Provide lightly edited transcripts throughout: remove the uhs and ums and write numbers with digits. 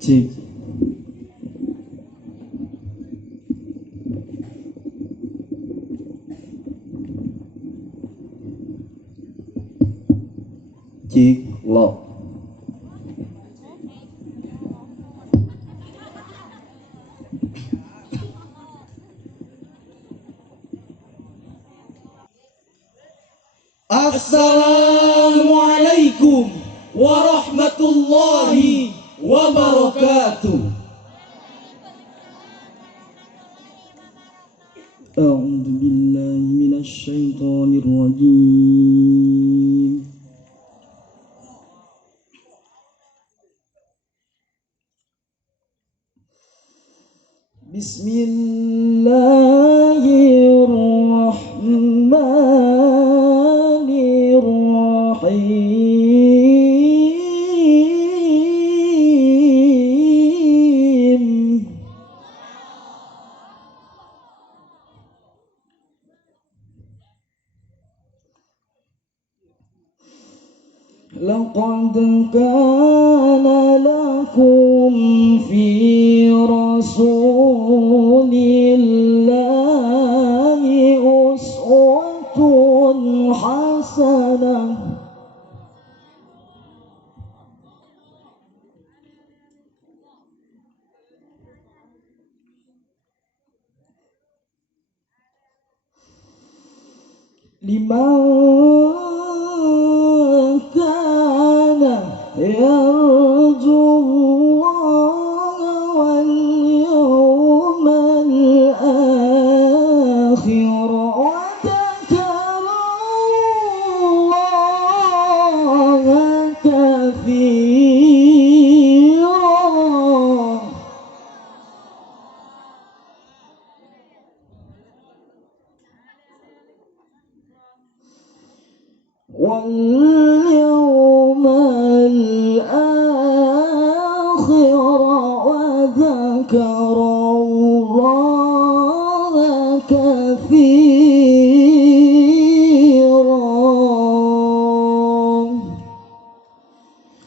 Cik. Cik lo. Assalamualaikum warahmatullahi wabarakatuh. A'udzu billahi minasy syaithanir rajim. Bismillahirrahmanirrahim. Laqad kana lakum fi rasulillahi uswatun hasanah. Liman kana yarju Allah wal yawmal akhir wa dzakara Allah katsiran. واليوم الآخر وذكر الله كثيرا.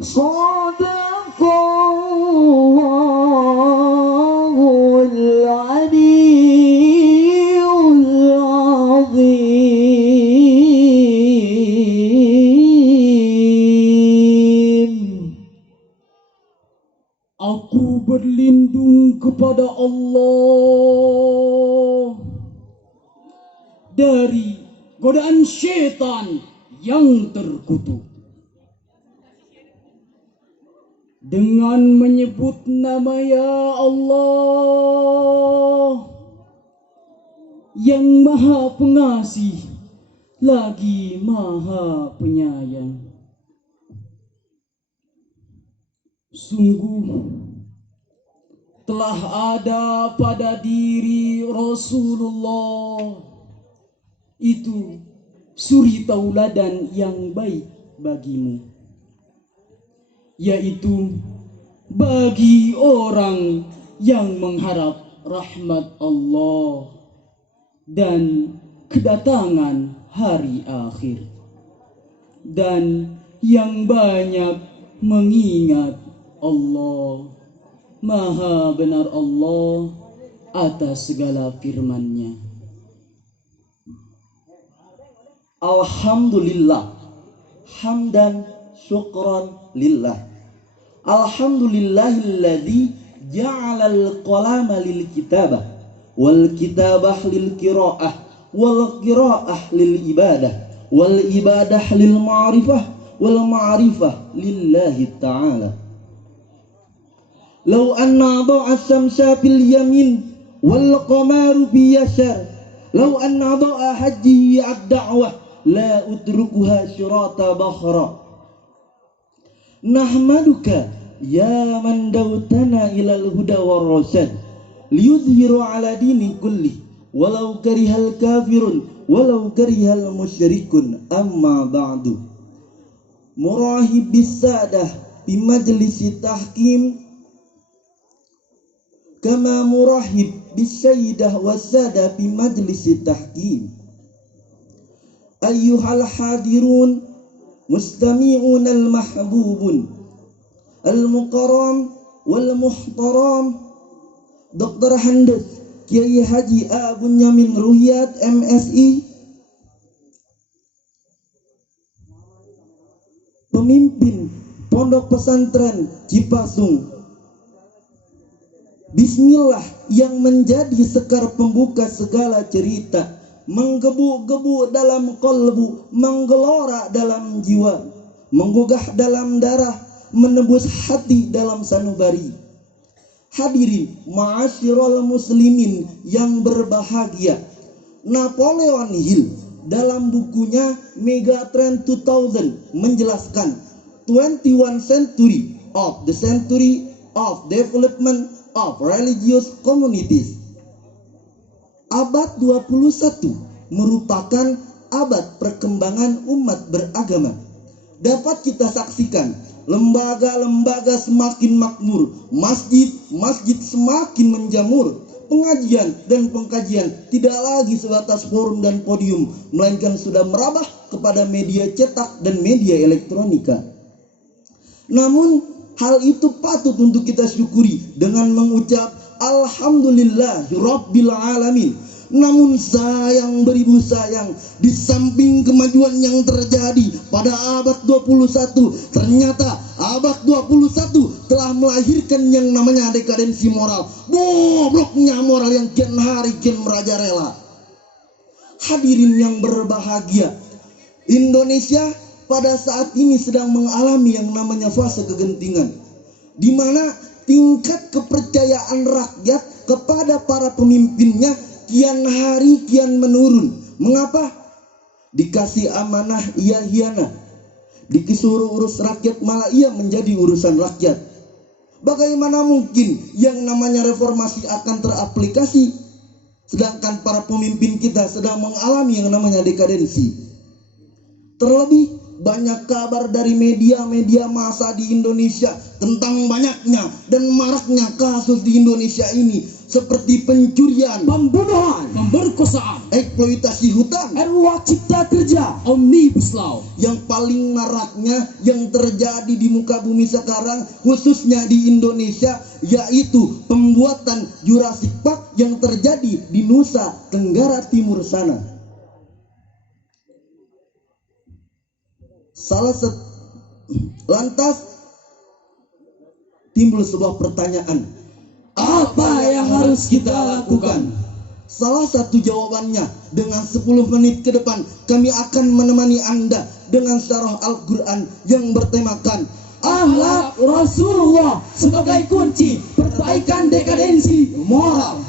صدق الله العلي العظيم. Aku berlindung kepada Allah dari godaan syaitan yang terkutuk. Dengan menyebut nama ya Allah yang maha pengasih lagi maha penyayang. Sungguh telah ada pada diri Rasulullah itu suri tauladan yang baik bagimu, yaitu bagi orang yang mengharap rahmat Allah dan kedatangan hari akhir, dan yang banyak mengingat Allah. Maha benar Allah atas segala firman-Nya. Alhamdulillah, hamdan syukran lillah. Alhamdulillahilladzi ja'alal qalama lil kitabah wal kitabah lil qiraah wal qiraah lil ibadah wal ibadah lil ma'rifah wal ma'rifah lillahi ta'ala. Law anna da'a syamsa fil yamin wal qamaru bi yasar law anna da'a hajji ad-da'wah la udrukuha syurata bakhra. Nahmaduka ya man dautana ilal huda war rasyad liyuzhiru ala dini kulli walau karihal kafirun walau karihal musyrikun. Amma ba'du. Murahib bisadah bi majlisi tahkim kama murahib bisayyidah wasada fi majlis tahkim. Ayyuhal hadirun mustami'un al-mahbubun al-mukarram wal-muhtaram Dr. Handes Kiai Haji A. Bunyamin Ruhiyat MSI, pemimpin Pondok Pesantren Cipasung. Bismillah yang menjadi sekar pembuka segala cerita, menggebu-gebu dalam kolbu, menggelora dalam jiwa, menggugah dalam darah, menembus hati dalam sanubari. Hadirin ma'asyiral muslimin yang berbahagia, Napoleon Hill dalam bukunya Megatrend 2000 menjelaskan 21 century of the century of development of religious communities. Abad 21 merupakan abad perkembangan umat beragama. Dapat kita saksikan lembaga-lembaga semakin makmur, masjid-masjid semakin menjamur, pengajian dan pengkajian tidak lagi sebatas forum dan podium, melainkan sudah merambah kepada media cetak dan media elektronika. Namun hal itu patut untuk kita syukuri dengan mengucap Alhamdulillahirabbil alamin. Namun sayang beribu sayang, di samping kemajuan yang terjadi pada abad 21, ternyata abad 21 telah melahirkan yang namanya dekadensi moral. Bobroknya moral yang kian hari kian merajalela. Hadirin yang berbahagia, Indonesia pada saat ini sedang mengalami yang namanya fase kegentingan, di mana tingkat kepercayaan rakyat kepada para pemimpinnya kian hari kian menurun. Mengapa? Dikasih amanah ia hianah, disuruh urus rakyat malah ia menjadi urusan rakyat. Bagaimana mungkin yang namanya reformasi akan teraplikasi sedangkan para pemimpin kita sedang mengalami yang namanya dekadensi? Terlebih banyak kabar dari media-media massa di Indonesia tentang banyaknya dan maraknya kasus di Indonesia ini, seperti pencurian, pembunuhan, pemerkosaan, eksploitasi hutan, RUU Cipta Kerja, Omnibus Law. Yang paling maraknya yang terjadi di muka bumi sekarang, khususnya di Indonesia, yaitu pembuatan Jurassic Park yang terjadi di Nusa Tenggara Timur sana. Lantas timbul sebuah pertanyaan, apa yang harus kita lakukan? Salah satu jawabannya, dengan 10 menit ke depan kami akan menemani Anda dengan syarah Al-Quran yang bertemakan Akhlak Rasulullah sebagai kunci perbaikan dekadensi moral.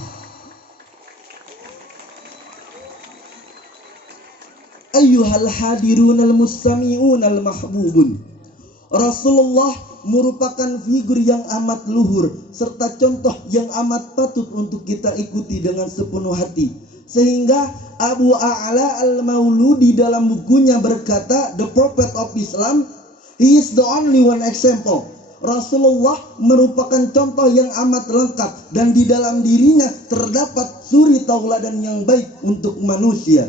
Ayyuhal hadirun al-mustami'un al-mahbubun. Rasulullah merupakan figur yang amat luhur serta contoh yang amat patut untuk kita ikuti dengan sepenuh hati. Sehingga Abu A'la al-Mauludi dalam bukunya berkata, The Prophet of Islam, he is the only one example. Rasulullah merupakan contoh yang amat lengkap dan di dalam dirinya terdapat suri tauladan yang baik untuk manusia.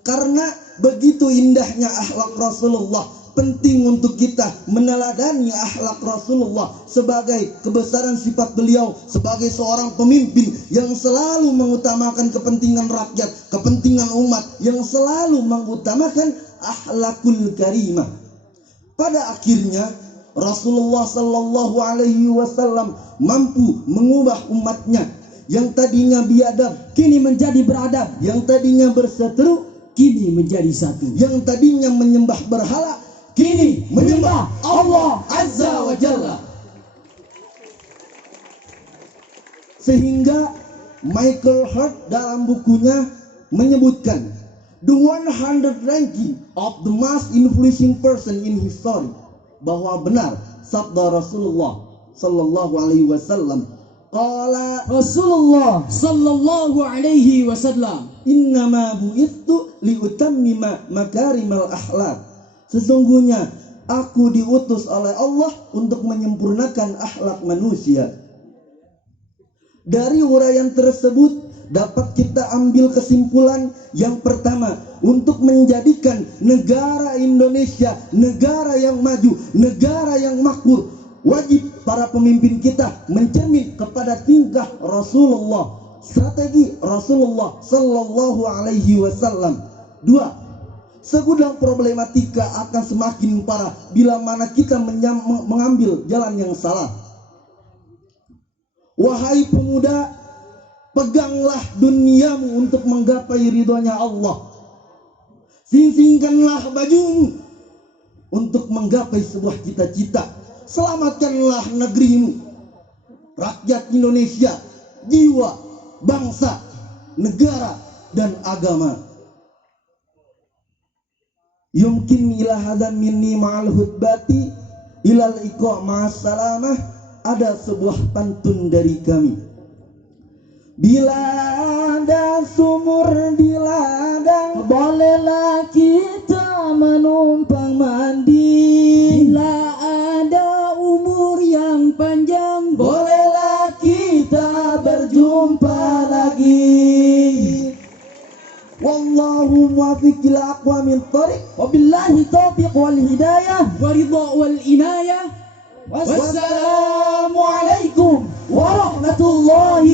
Karena begitu indahnya akhlak Rasulullah, penting untuk kita meneladani akhlak Rasulullah sebagai kebesaran sifat beliau sebagai seorang pemimpin yang selalu mengutamakan kepentingan rakyat, kepentingan umat, yang selalu mengutamakan akhlakul karimah. Pada akhirnya Rasulullah sallallahu alaihi wasallam mampu mengubah umatnya yang tadinya biadab kini menjadi beradab, yang tadinya berseteru kini menjadi satu, yang tadinya menyembah berhala kini menyembah Allah Azza wa Jalla. Sehingga Michael Hart dalam bukunya menyebutkan the 100 ranking of the most influencing person in history, bahwa benar sabda Rasulullah sallallahu alaihi wasallam, qala Rasulullah sallallahu alaihi wasallam, innama bu'ithu liutammima makarimal akhlak. Sesungguhnya aku diutus oleh Allah untuk menyempurnakan akhlak manusia. Dari uraian tersebut dapat kita ambil kesimpulan yang pertama, untuk menjadikan negara Indonesia negara yang maju, negara yang makmur, wajib para pemimpin kita mencermin kepada tingkah Rasulullah, strategi Rasulullah Sallallahu Alaihi Wasallam. Dua, segudang problematika akan semakin parah bila mana kita mengambil jalan yang salah. Wahai pemuda, peganglah duniamu untuk menggapai ridhonya Allah. Sing-singkanlah bajumu untuk menggapai sebuah cita-cita. Selamatkanlah negerimu, rakyat Indonesia, jiwa, bangsa, negara, dan agama. Yumkin ila hadha minni ma'al hutbati ilal iqa' ma'as salamah. Ada sebuah pantun dari kami. Bila ada sumur di ladang, bolehlah kita menumpang mandi. Bila ada umur yang panjang, bolehlah kita berjumpa lagi. Wallahu muwaffiq ila aqwamit thariq. wabillahi taufiq wal hidayah waridha wal inayah. Wassalamualaikum warahmatullahi